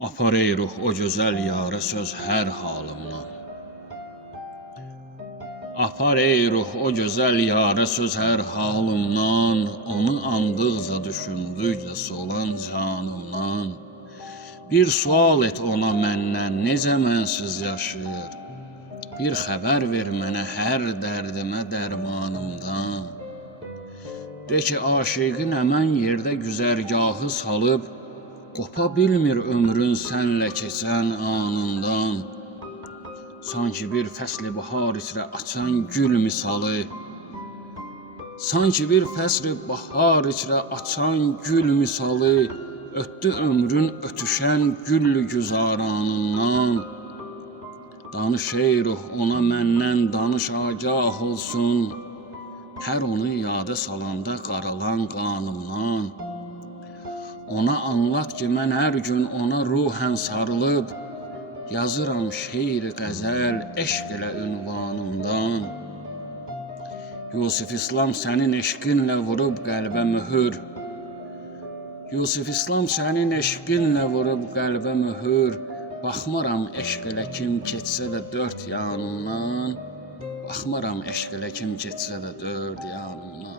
Apar ey ruh o gözəl yarə söz hər halımdan. Apar ey ruh o gözəl yarə söz hər halımdan, onu andıqca düşündükcə solan canımdan. Bir sual et ona məndən necə mənsiz yaşayır, bir xəbər ver mənə hər dərdimə dərmanımdan. De ki, aşiqin əmən yerdə güzərgahı salıb, qopa bilmir ömrün sənlə keçən anından. Sanki bir fəsli bahar içrə açan gül misalı, sanki bir fəsli bahar içrə açan gül misalı, ötdü ömrün ötüşən güllü güzaranından. Danış ey ruh ona məndən danış agah olsun, hər onu yada salanda qaralan qanımdan. Ona anlat ki, mən hər gün ona ruhən sarılıb, yazıram şeir qəzəl eşq ilə ünvanımdan. Yusif İslam sənin eşqinlə vurub qəlbə möhür, Yusif İslam sənin eşqinlə vurub qəlbə möhür. Baxmaram eşq ilə kim keçsə də dörd yanımdan, baxmaram eşq ilə kim keçsə də dörd yanımdan.